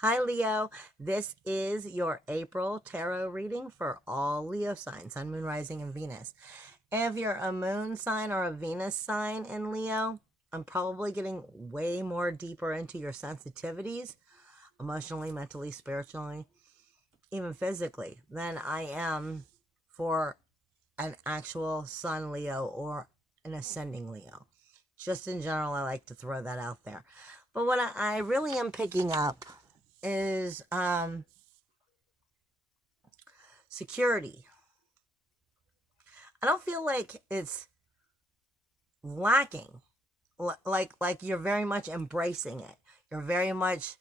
Hi, Leo. This is your April tarot reading for all Leo signs, Sun, Moon, Rising, and Venus. If you're a moon sign or a Venus sign in Leo, I'm probably getting way more deeper into your sensitivities, emotionally, mentally, spiritually, even physically, than I am for an actual Sun Leo or an ascending Leo. Just in general, I like to throw that out there. But what I really am picking up is security. I don't feel like it's lacking. Like you're very much embracing it. You're very much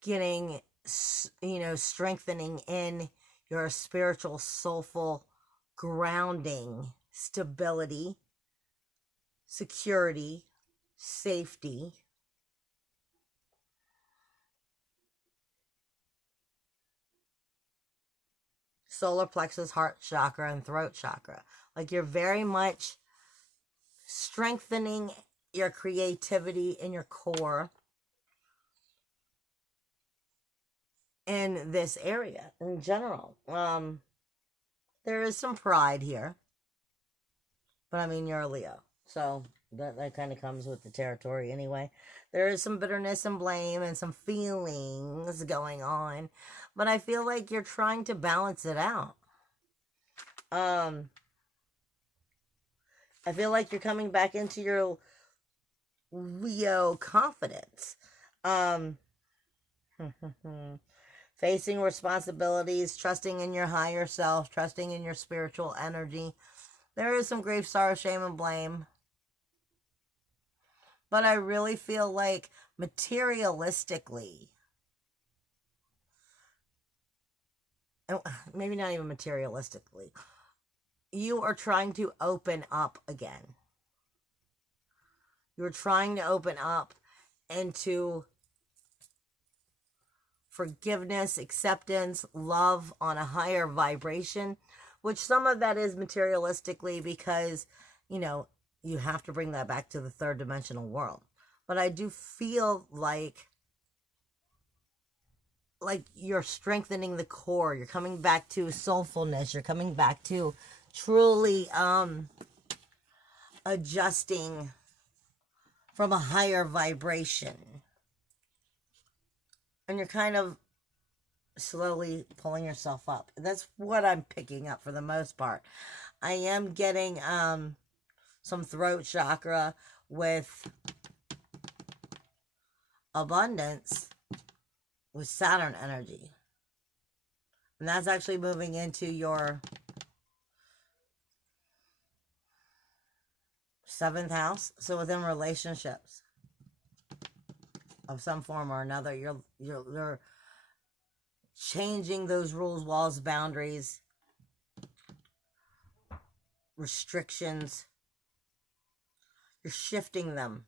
getting, strengthening in your spiritual, soulful grounding, stability, security, safety. Solar plexus, heart chakra, and throat chakra. Like you're very much strengthening your creativity in your core in this area in general. There is some pride here, but I mean, you're a Leo, so that kind of comes with the territory anyway. There is some bitterness and blame and some feelings going on, but I feel like you're trying to balance it out. I feel like you're coming back into your Leo confidence. Facing responsibilities, trusting in your higher self, trusting in your spiritual energy. There is some grief, sorrow, shame, and blame. But I really feel like materialistically, maybe not even materialistically, you are trying to open up again. You're trying to open up into forgiveness, acceptance, love on a higher vibration, which some of that is materialistically because, you have to bring that back to the third dimensional world. But I do feel like you're strengthening the core. You're coming back to soulfulness. You're coming back to truly adjusting from a higher vibration. And you're kind of slowly pulling yourself up. That's what I'm picking up for the most part. I am getting some throat chakra with abundance with Saturn energy. And that's actually moving into your 7th house. So within relationships of some form or another, you're changing those rules, walls, boundaries, restrictions. You're shifting them.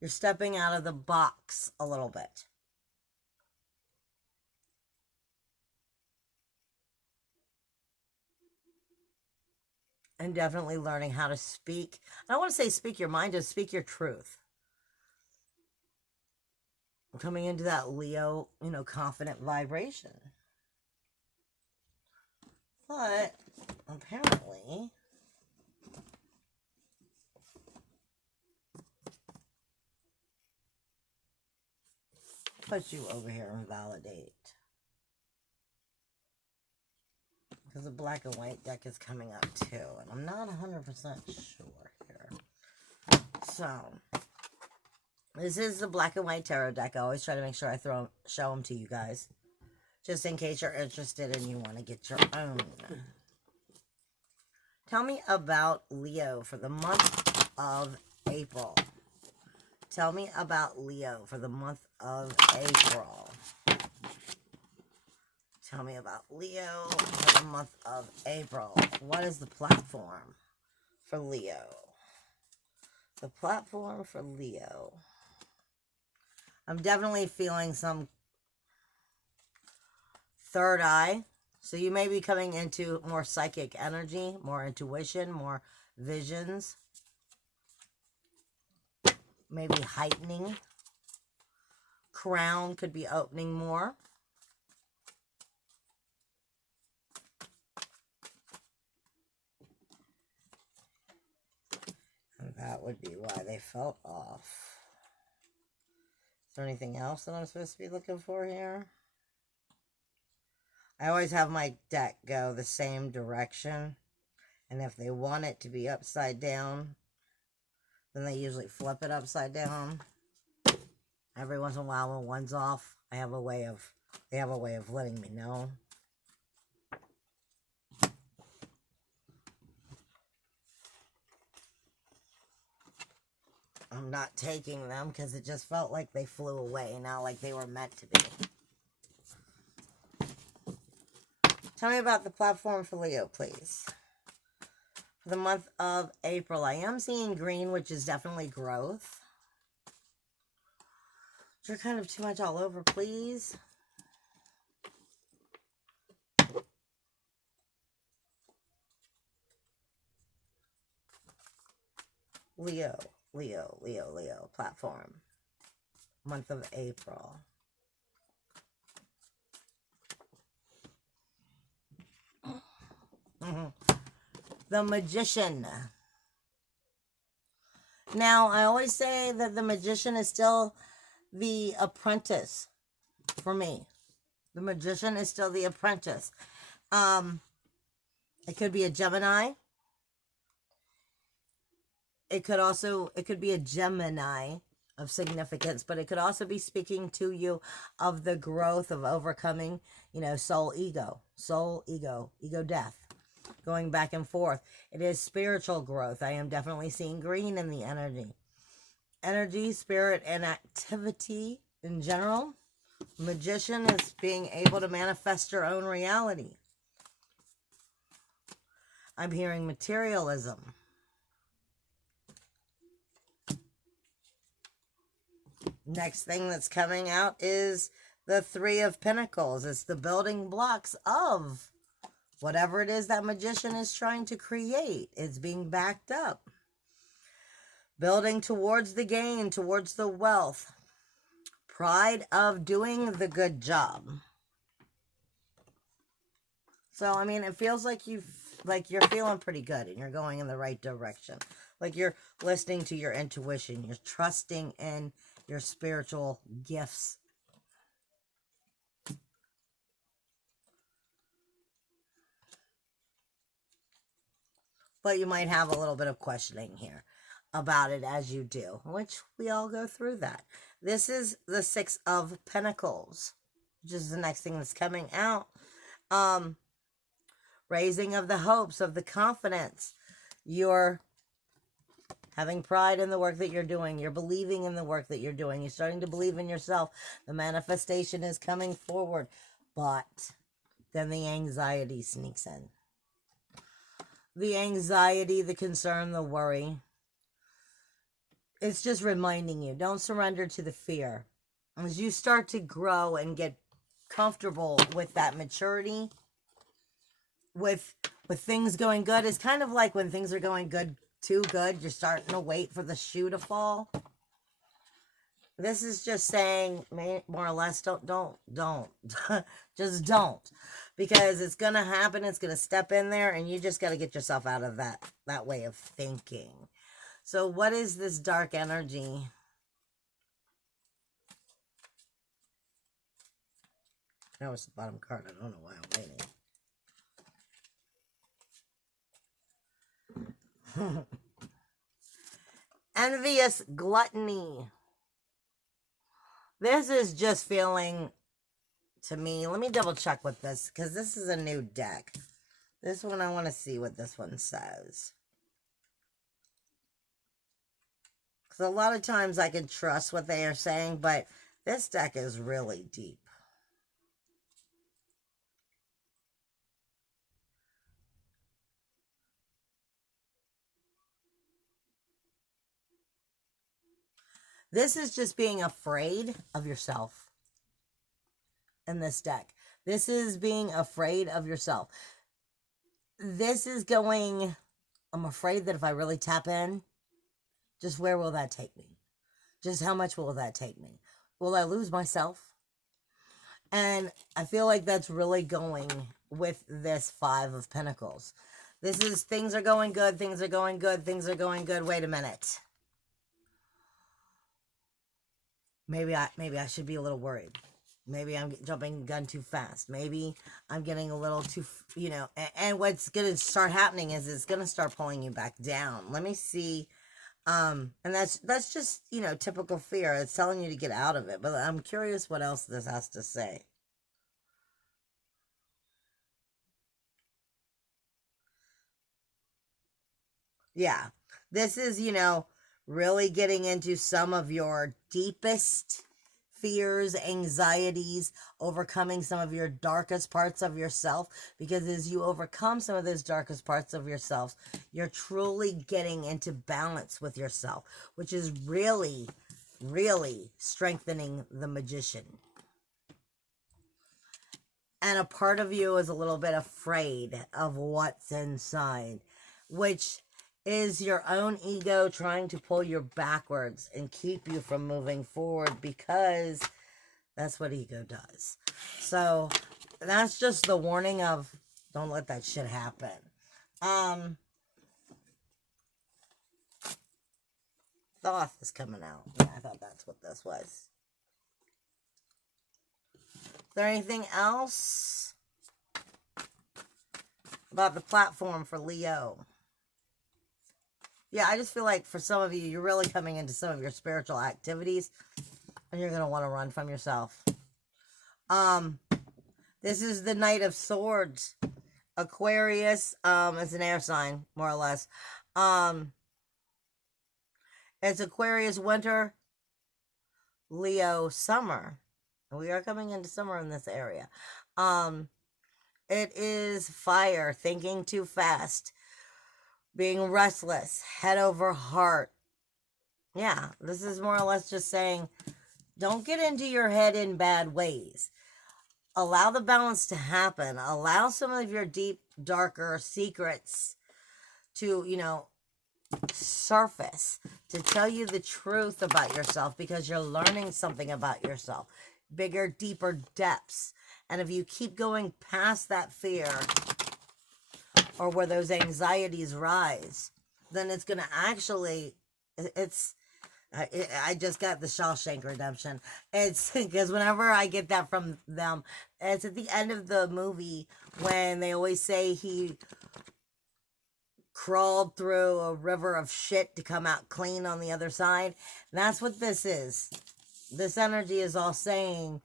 You're stepping out of the box a little bit. And definitely learning how to speak. I don't want to say speak your mind, just speak your truth. Coming into that Leo, confident vibration. But apparently, put you over here and validate. Because the black and white deck is coming up too. And I'm not 100% sure here. So, this is the black and white tarot deck. I always try to make sure I show them to you guys. Just in case you're interested and you want to get your own. Tell me about Leo for the month of April. Tell me about Leo for the month of April. Tell me about Leo for the month of April. What is the platform for Leo? The platform for Leo. I'm definitely feeling some third eye. So you may be coming into more psychic energy, more intuition, more visions. Maybe heightening crown could be opening more. And that would be why they felt off. Is there anything else that I'm supposed to be looking for here? I always have my deck go the same direction. And if they want it to be upside down, then they usually flip it upside down. Every once in a while when one's off, they have a way of letting me know. I'm not taking them because it just felt like they flew away, not like they were meant to be. Tell me about the platform for Leo, please. For the month of April, I am seeing green, which is definitely growth. You're kind of too much all over, please. Leo, Leo, Leo, Leo, platform. Month of April. The Magician. Now, I always say that the Magician is still the apprentice for me. The Magician is still the apprentice. It could be a Gemini. It could be a Gemini of significance, but it could also be speaking to you of the growth of overcoming, soul, ego, death, going back and forth. It is spiritual growth. I am definitely seeing green in the energy, spirit, and activity in general. Magician is being able to manifest your own reality. I'm hearing materialism. Next thing that's coming out is the Three of Pentacles. It's the building blocks of whatever it is that Magician is trying to create. It's being backed up. Building towards the gain, towards the wealth. Pride of doing the good job. So, I mean, it feels like you're feeling pretty good and you're going in the right direction. Like you're listening to your intuition. You're trusting in your spiritual gifts. But you might have a little bit of questioning here about it as you do, which we all go through that. This is the Six of Pentacles, which is the next thing that's coming out. Raising of the hopes, of the confidence. You're having pride in the work that you're doing. You're believing in the work that you're doing. You're starting to believe in yourself. The manifestation is coming forward. But then the anxiety sneaks in. The anxiety, the concern, the worry. It's just reminding you, don't surrender to the fear. As you start to grow and get comfortable with that maturity, with things going good, it's kind of like when things are going good, too good, you're starting to wait for the shoe to fall. This is just saying, more or less, don't. Just don't. Because it's going to happen, it's going to step in there, and you just got to get yourself out of that way of thinking. So what is this dark energy? That was the bottom card. I don't know why I'm waiting. Envious gluttony. This is just feeling, to me, let me double check with this, because this is a new deck. This one, I want to see what this one says. Because a lot of times I can trust what they are saying, but this deck is really deep. This is just being afraid of yourself in this deck. This is being afraid of yourself. This is going, I'm afraid that if I really tap in, just where will that take me? Just how much will that take me? will I lose myself? And I feel like that's really going with this Five of Pentacles. This is, things are going good, things are going good, things are going good. Wait a minute. Maybe I should be a little worried. Maybe I'm jumping the gun too fast. Maybe I'm getting a little too, you know, and what's going to start happening is it's going to start pulling you back down. Let me see. And that's just, you know, typical fear. It's telling you to get out of it. But I'm curious what else this has to say. Yeah. This is, you know, really getting into some of your deepest fears, anxieties, overcoming some of your darkest parts of yourself, because as you overcome some of those darkest parts of yourself, you're truly getting into balance with yourself, which is really, really strengthening the Magician. And a part of you is a little bit afraid of what's inside, which is your own ego trying to pull you backwards and keep you from moving forward, because that's what ego does. So that's just the warning of, don't let that shit happen. Thoth is coming out. Yeah, I thought that's what this was. Is there anything else about the platform for Leo? Yeah, I just feel like for some of you, you're really coming into some of your spiritual activities, and you're going to want to run from yourself. This is the Knight of Swords. Aquarius, it's an air sign, more or less. It's Aquarius winter, Leo summer. We are coming into summer in this area. It is fire, thinking too fast, being restless, head over heart. Yeah, this is more or less just saying, don't get into your head in bad ways. Allow the balance to happen. Allow some of your deep, darker secrets to, you know, surface, to tell you the truth about yourself, because you're learning something about yourself. Bigger, deeper depths. And if you keep going past that fear, or where those anxieties rise, then it's going to actually, I just got the Shawshank Redemption. It's because whenever I get that from them, it's at the end of the movie when they always say he crawled through a river of shit to come out clean on the other side. And that's what this is. This energy is all saying,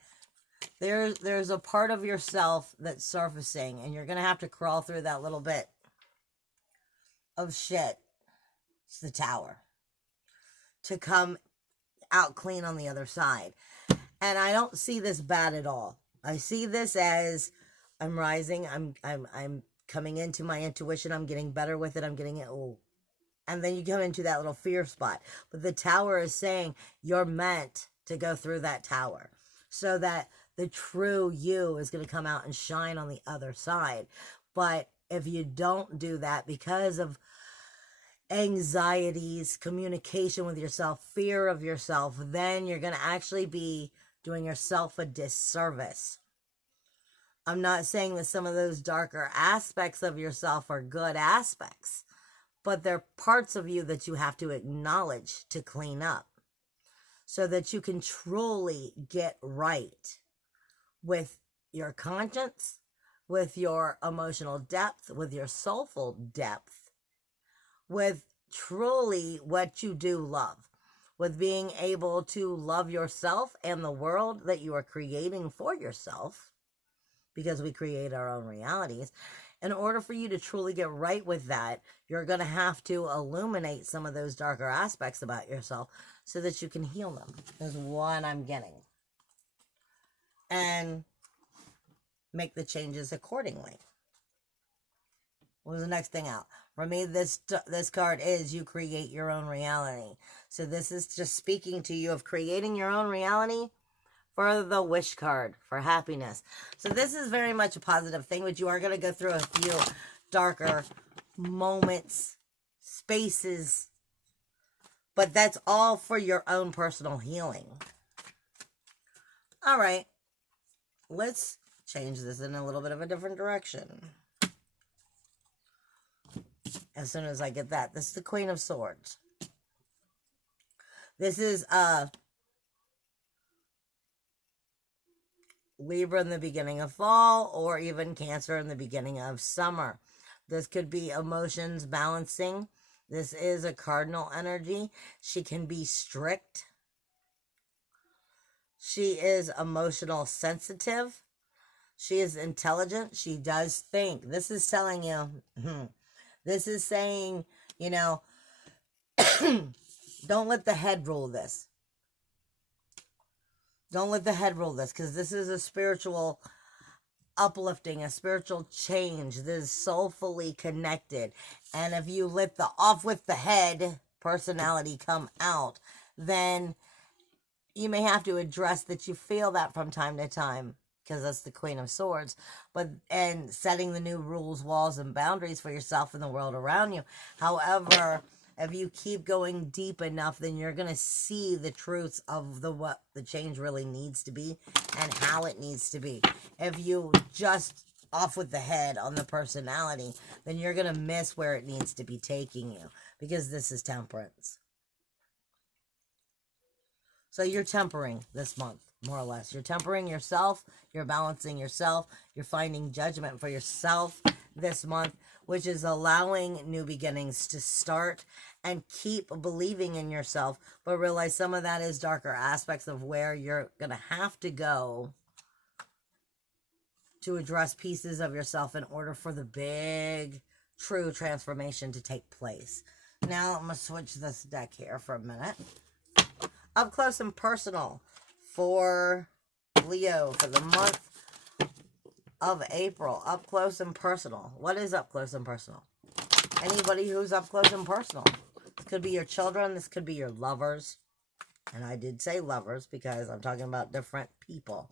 there's a part of yourself that's surfacing, and you're going to have to crawl through that little bit of shit. It's the Tower. To come out clean on the other side. And I don't see this bad at all. I see this as, I'm rising, I'm coming into my intuition, I'm getting better with it, I'm getting it. Oh. And then you come into that little fear spot. But the Tower is saying you're meant to go through that tower, so that the true you is going to come out and shine on the other side. But if you don't do that because of anxieties, communication with yourself, fear of yourself, then you're going to actually be doing yourself a disservice. I'm not saying that some of those darker aspects of yourself are good aspects, but they're parts of you that you have to acknowledge to clean up, so that you can truly get right with your conscience, with your emotional depth, with your soulful depth, with truly what you do love, with being able to love yourself and the world that you are creating for yourself, because we create our own realities. In order for you to truly get right with that, you're going to have to illuminate some of those darker aspects about yourself so that you can heal them, is what I'm getting. And make the changes accordingly. What was the next thing out? For me, this card is you create your own reality. So this is just speaking to you of creating your own reality for the wish card, for happiness. So this is very much a positive thing, but you are going to go through a few darker moments, spaces, but that's all for your own personal healing. All right. Let's change this in a little bit of a different direction. As soon as I get that. This is the Queen of Swords. This is Libra in the beginning of fall, or even Cancer in the beginning of summer. This could be emotions balancing. This is a cardinal energy. She can be strict. She is emotional sensitive. She is intelligent. She does think. This is telling you, this is saying, you know, don't let the head rule this. Don't let the head rule this, because this is a spiritual uplifting, a spiritual change. This is soulfully connected. And if you let the off with the head personality come out, then you may have to address that you feel that from time to time, because that's the Queen of Swords, and setting the new rules, walls, and boundaries for yourself and the world around you. However, if you keep going deep enough, then you're going to see the truths of what the change really needs to be and how it needs to be. If you just off with the head on the personality, then you're going to miss where it needs to be taking you, because this is Temperance. So you're tempering this month, more or less. You're tempering yourself. You're balancing yourself. You're finding judgment for yourself this month, which is allowing new beginnings to start, and keep believing in yourself. But realize some of that is darker aspects of where you're going to have to go to address pieces of yourself in order for the big, true transformation to take place. Now I'm going to switch this deck here for a minute. Up close and personal for Leo for the month of April. Up close and personal. What is up close and personal? Anybody who's up close and personal. This could be your children. This could be your lovers. And I did say lovers because I'm talking about different people.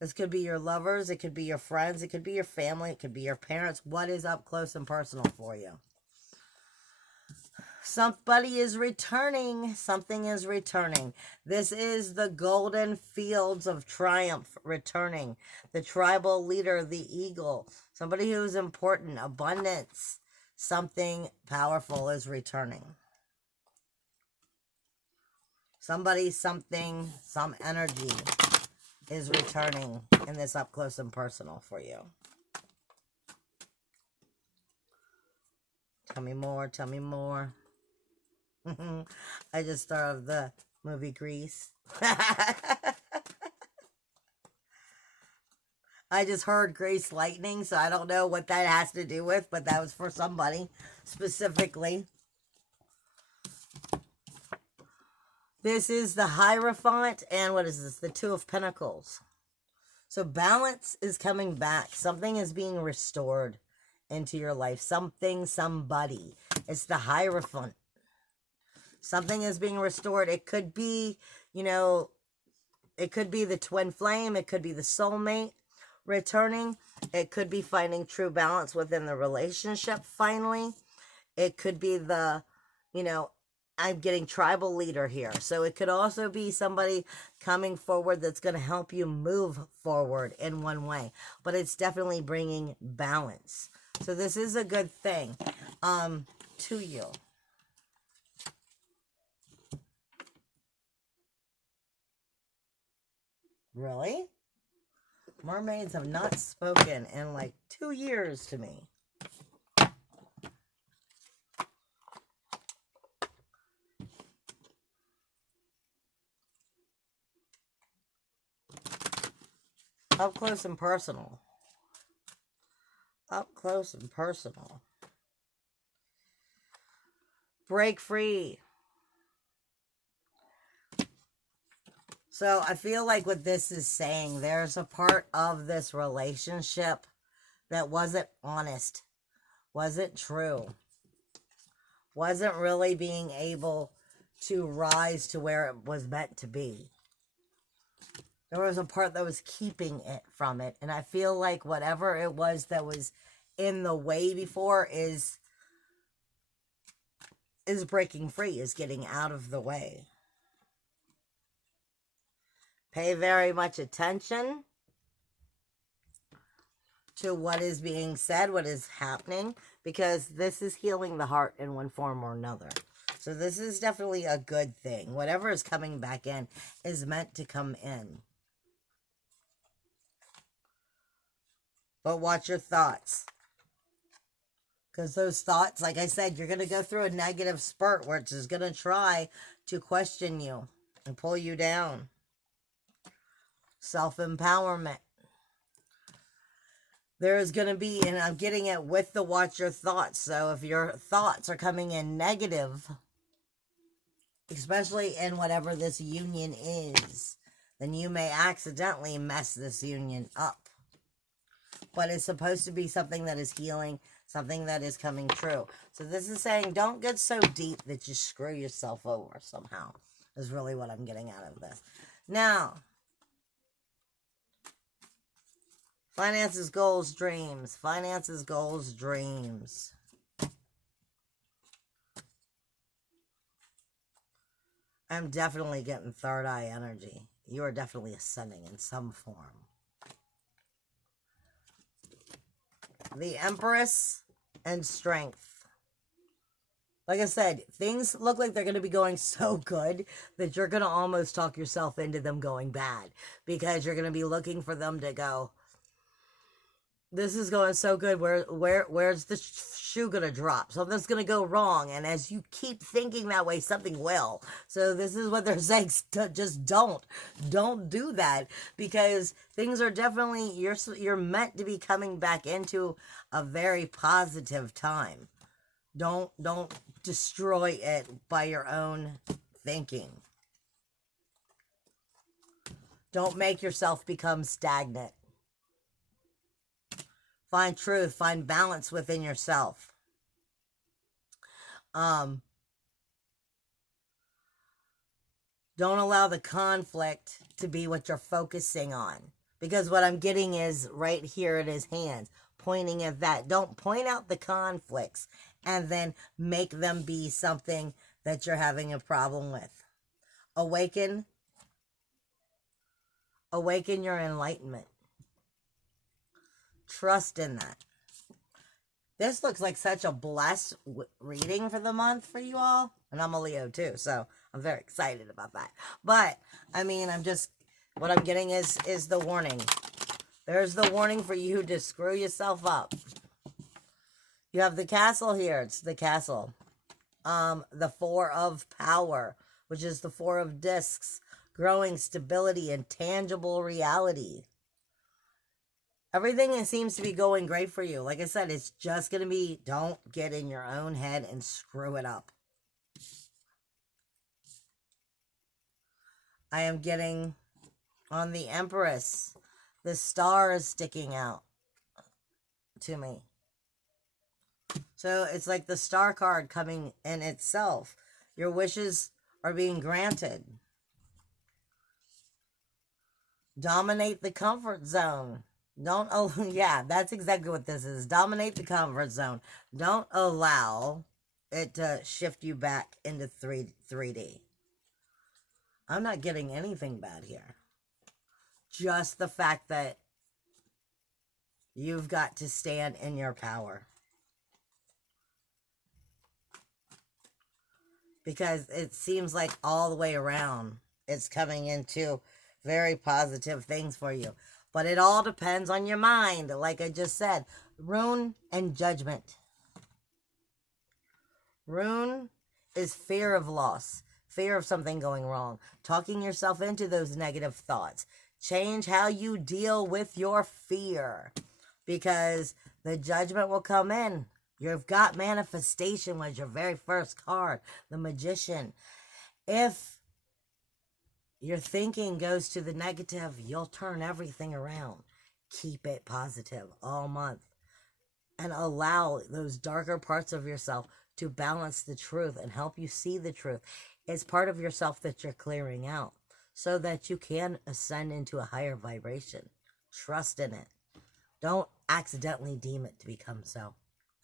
This could be your lovers. It could be your friends. It could be your family. It could be your parents. What is up close and personal for you? Somebody is returning. Something is returning. This is the golden fields of triumph returning. The tribal leader, the eagle. Somebody who's important. Abundance. Something powerful is returning. Somebody, something, some energy is returning in this up close and personal for you. Tell me more. Tell me more. I just thought of the movie Grease. I just heard Grease Lightning, so I don't know what that has to do with, but that was for somebody specifically. This is the Hierophant, and what is this? The Two of Pentacles. So balance is coming back. Something is being restored into your life. Something, somebody. It's the Hierophant. Something is being restored. It could be, it could be the twin flame. It could be the soulmate returning. It could be finding true balance within the relationship finally. It could be the, I'm getting tribal leader here. So it could also be somebody coming forward that's going to help you move forward in one way. But it's definitely bringing balance. So this is a good thing to you. Really? Mermaids have not spoken in like 2 years to me. Up close and personal. Up close and personal. Break free. So I feel like what this is saying, there's a part of this relationship that wasn't honest, wasn't true, wasn't really being able to rise to where it was meant to be. There was a part that was keeping it from it. And I feel like whatever it was that was in the way before is breaking free, is getting out of the way. Pay very much attention to what is being said, what is happening, because this is healing the heart in one form or another. So this is definitely a good thing. Whatever is coming back in is meant to come in. But watch your thoughts. Because those thoughts, like I said, you're going to go through a negative spurt where it's just going to try to question you and pull you down. Self-empowerment. There is going to be, and I'm getting it with the watch your thoughts. So if your thoughts are coming in negative, especially in whatever this union is, then you may accidentally mess this union up. But it's supposed to be something that is healing, something that is coming true. So this is saying don't get so deep that you screw yourself over somehow, is really what I'm getting out of this. Now, finances, goals, dreams. Finances, goals, dreams. I'm definitely getting third eye energy. You are definitely ascending in some form. The Empress and strength. Like I said, things look like they're going to be going so good that you're going to almost talk yourself into them going bad, because you're going to be looking for them to go, this is going so good, where's the shoe going to drop? Something's going to go wrong, and as you keep thinking that way, something will. So this is what they're saying, just don't do that, because things are definitely, you're meant to be coming back into a very positive time. Don't destroy it by your own thinking. Don't make yourself become stagnant. Find truth, find balance within yourself. Don't allow the conflict to be what you're focusing on. Because what I'm getting is right here in his hands, pointing at that. Don't point out the conflicts and then make them be something that you're having a problem with. Awaken your enlightenment. Trust in that. This looks like such a blessed reading for the month for you all. And I'm a Leo too, so I'm very excited about that. But, I mean, what I'm getting is the warning. There's the warning for you to screw yourself up. You have the castle here. It's the castle. The Four of Power, which is the Four of Discs. Growing stability and tangible reality. Everything seems to be going great for you. Like I said, it's just going to be, don't get in your own head and screw it up. I am getting on the Empress, the star is sticking out to me. So it's like the star card coming in itself. Your wishes are being granted. Dominate the comfort zone. Yeah, that's exactly what this is. Dominate the comfort zone. Don't allow it to shift you back into 3D. I'm not getting anything bad here. Just the fact that you've got to stand in your power. Because it seems like all the way around, it's coming into very positive things for you. But it all depends on your mind, like I just said. Rune and judgment. Rune is fear of loss, fear of something going wrong, talking yourself into those negative thoughts. Change how you deal with your fear, because the judgment will come in. You've got manifestation was your very first card, the Magician. If your thinking goes to the negative, you'll turn everything around. Keep it positive all month. And allow those darker parts of yourself to balance the truth and help you see the truth. It's part of yourself that you're clearing out so that you can ascend into a higher vibration. Trust in it. Don't accidentally deem it to become so.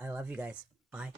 I love you guys. Bye.